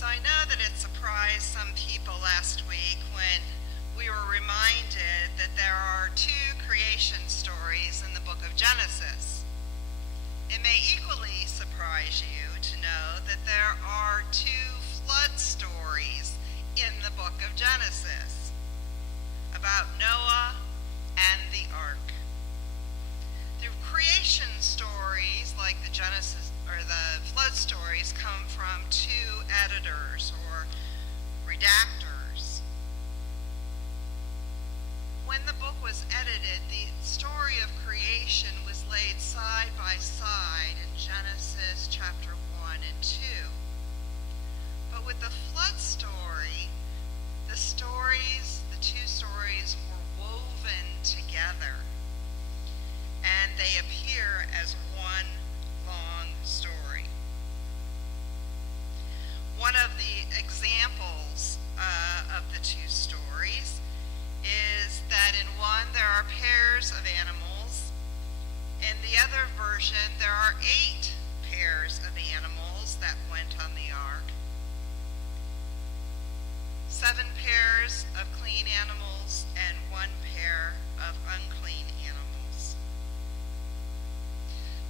So I know that it surprised some people last week when we were reminded that there are two creation stories in the book of Genesis. It may equally surprise you to know that there are two flood stories in the book of Genesis about Noah and the ark. The creation stories, like the Genesis or the flood stories, come from two editors or redactors. When the book was edited, the story of creation was laid side by side in Genesis chapter 1 and 2. But with the flood story, the two stories were woven together, and they appear as one long story. One of the examples of the two stories is that in one there are pairs of animals. In the other version there are 8 pairs of animals that went on the ark. 7 pairs of clean animals and 1 pair of unclean animals.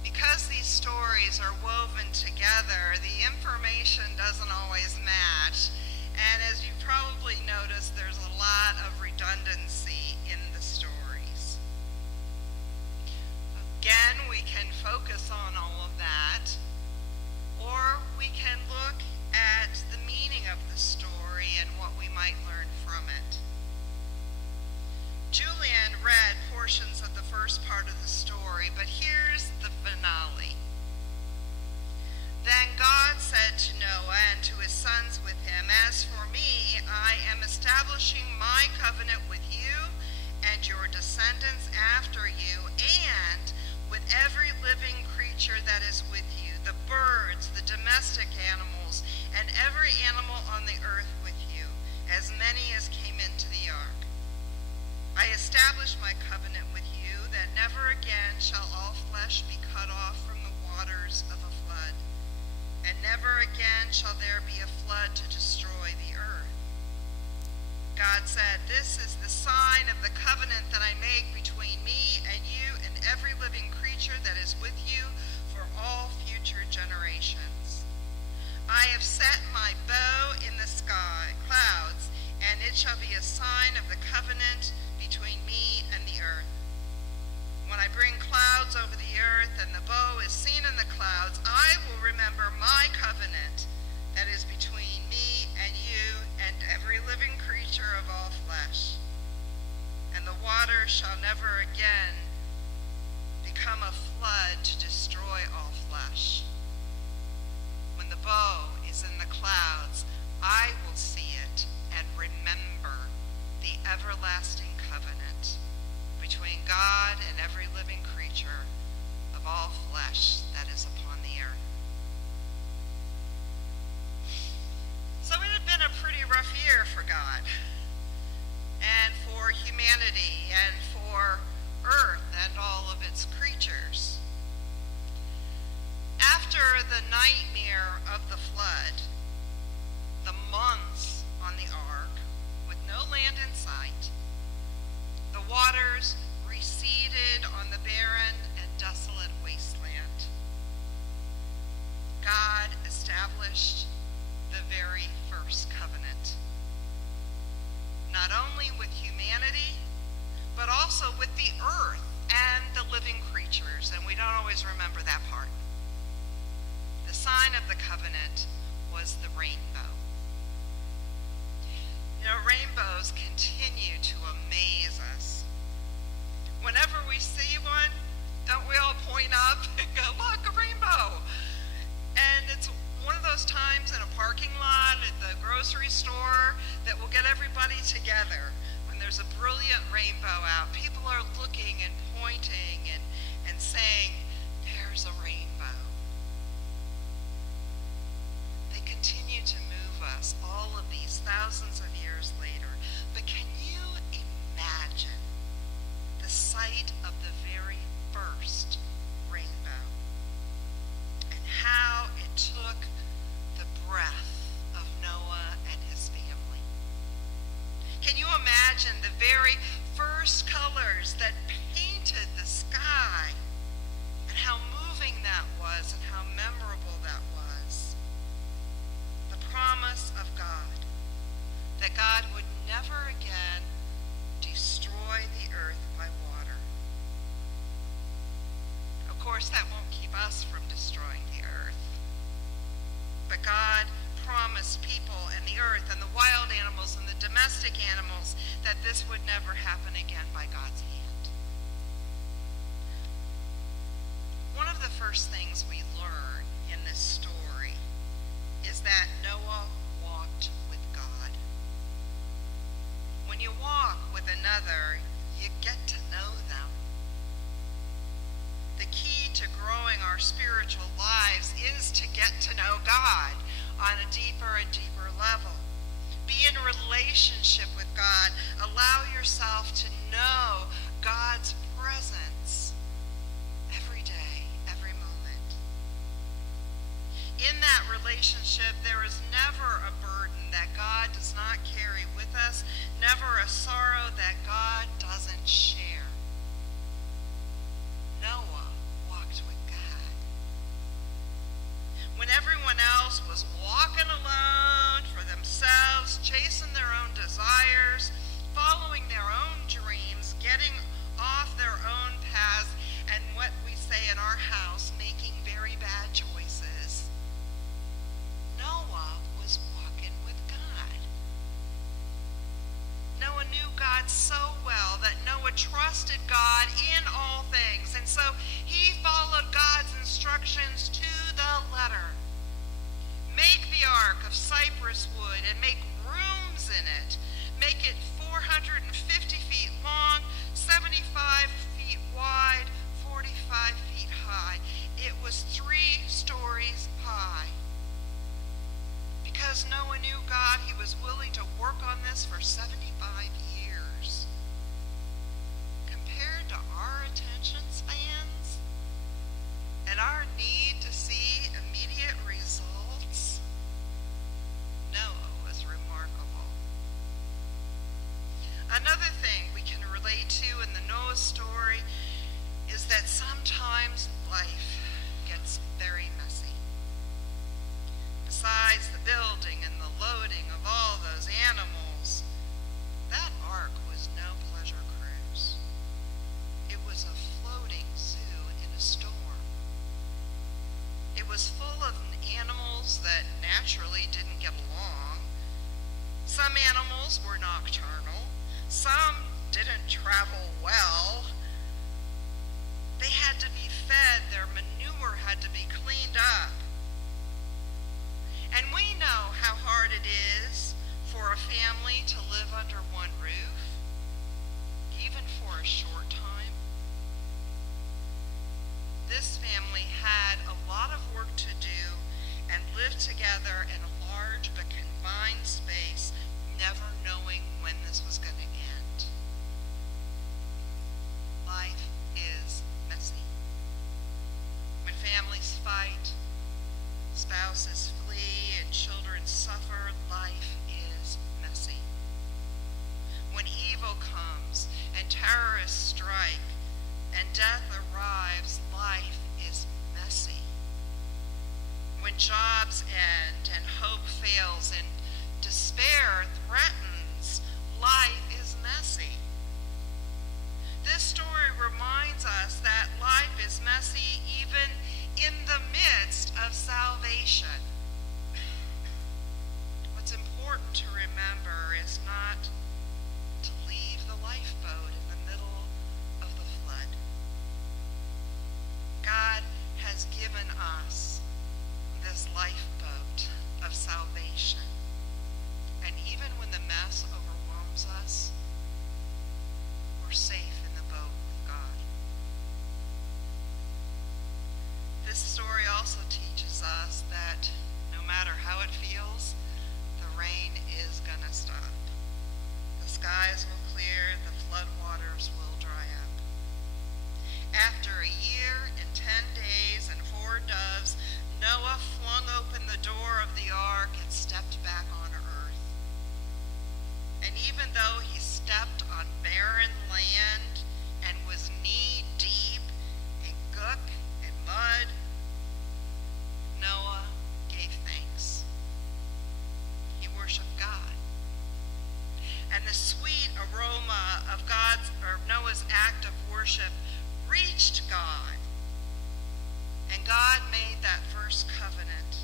Because these stories are woven together, the information doesn't always match, and as you probably noticed, there's a lot of redundancy in the stories. Again, we can focus on all of that, or we can look at the meaning of the story and what we might learn from it. Julian read portions of the first part of the story, but here's the finale. Then God said to Noah and to his sons with him, "As for me, I am establishing my covenant with you and your descendants after you, and with every living creature that is with you, the birds, the domestic animals, and every animal on the earth with you, as many as came into the ark. I establish my covenant with you that never again shall all flesh be cut off from the waters of a flood, and never again shall there be a flood to destroy the earth." God said, "This is the sign of the covenant that I make between me and you and every living creature that is with you for all future generations. I have set my bow in the sky, clouds, and it shall be a sign of the covenant between me and the earth. When I bring clouds over the earth and the bow is seen in the clouds, I will remember my covenant that is between me and you and every living creature of all flesh. And the water shall never again become a flood to destroy all flesh. When the bow is in the clouds, I will see it and remember the everlasting covenant between God and every living creature of all flesh that is upon the earth." So it had been a pretty rough year for God and for humanity and for earth and all of its creatures. After the nightmare of the flood, the months on the ark with no land in sight, the waters receded on the barren and desolate wasteland. God established the very first covenant, not only with humanity, but also with the earth and the living creatures, and we don't always remember that part. The sign of the covenant was the rainbow. You know, rainbows continue to amaze us. Whenever we see one, don't we all point up and go, "Look, a rainbow!" And it's one of those times in a parking lot at the grocery store that will get everybody together. When there's a brilliant rainbow out, people are looking and pointing and saying, "There's a rainbow." They continue to move us all of these thousands of years later. But can you imagine the sight of the very first rainbow and how it took the breath of very first colors that painted the sky, and how moving that was and how memorable that was. The promise of God, that God would never again destroy the earth by water. Of course, that won't keep us from destroying the earth. But God promised people and the earth and the wild animals and the domestic animals that this would never happen again by God's hand. One of the first things we learn in this story is that Noah walked with God. When you walk with another, you get to know them. The key to growing our spiritual lives is to get to know God on a deeper and deeper level. Be in relationship with God. Allow yourself to know God's presence every day, every moment. In that relationship, there is never a burden that God does not carry with us, never a sorrow that God doesn't share. Noah walked with God. When everyone else was walking alone for themselves, chasing their own desires, following their own dreams, getting off their own paths, and what we say in our house, making very bad choices, Noah was walking with God. Noah knew God so well that Noah trusted God in all things, and so he followed God's instructions to the letter. Make the ark of cypress wood and make rooms in it. Make it 450 feet long, 75 feet wide, 45 feet high. It was 3 stories high. Because Noah knew God, he was willing to work on this for 75 years. Compared to our attention spans and our need to see immediate results, Noah was remarkable. Another thing we can relate to in the Noah story is that sometimes life gets very messy. Besides the building and the loading of all those animals, that ark was no pleasure cruise. It was a floating zoo in a storm. It was full of animals that naturally didn't get along. Some animals were nocturnal. Some didn't travel well. They had to be fed. Their manure had to be cleaned up. And we know how hard it is for a family to live under one roof, even for a short time. This family had a lot of work to do and lived together in a large but confined space, never knowing when this was going to end. Life is messy. When families fight, spouses flee, and children suffer, life is messy. When evil comes and terrorists strike and death arrives, life is messy. When jobs end and hope fails and despair threatens, life is messy. This story reminds us that life is messy even in the midst of salvation. What's important to remember is not to leave the lifeboat in the middle of the flood. God has given us this lifeboat of salvation. And even when the mess overwhelms us, we're safe in the boat with God. This story also teaches us that no matter how it feels, the rain is going to stop. The skies will clear, the floodwaters will dry up. After a year and 10 days and 4 doves, Noah flung open the door of the ark and stepped back on earth. And even though he stepped on and the sweet aroma of Noah's act of worship reached God. And God made that first covenant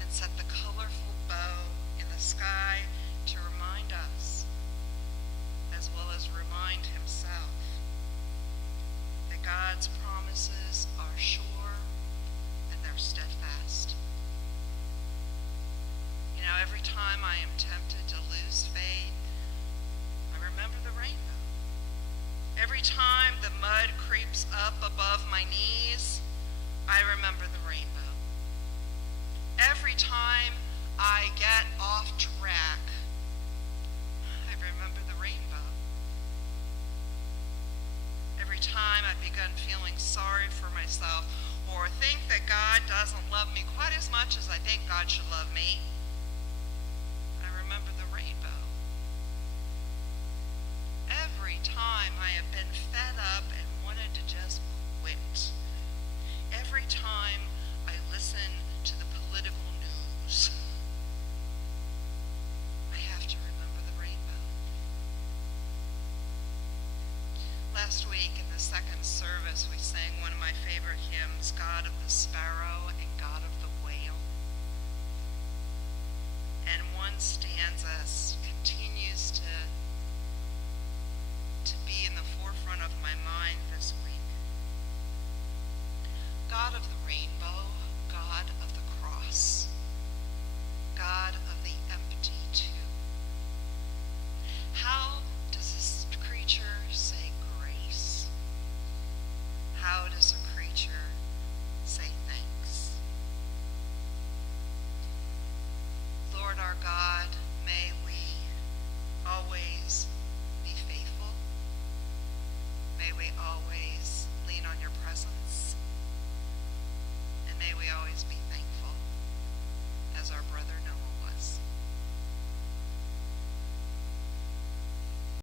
and set the colorful bow in the sky to remind us, as well as remind himself, that God's promises are sure and they're steadfast. You know, every time I am tempted to lose faith, I remember the rainbow. Every time the mud creeps up above my knees, I remember the rainbow. Every time I get off track, I remember the rainbow. Every time I've begun feeling sorry for myself or think that God doesn't love me quite as much as I think God should love me, I remember the rainbow. Every time I have been fed up and wanted to just quit, every time I listen to the political news, I have to remember the rainbow. Last week in the second service, we sang one of my favorite hymns, God of the Sparrow and God of the Whale. And one stanza continues to be in the forefront of my mind this week. God of the rainbow, God of the cross,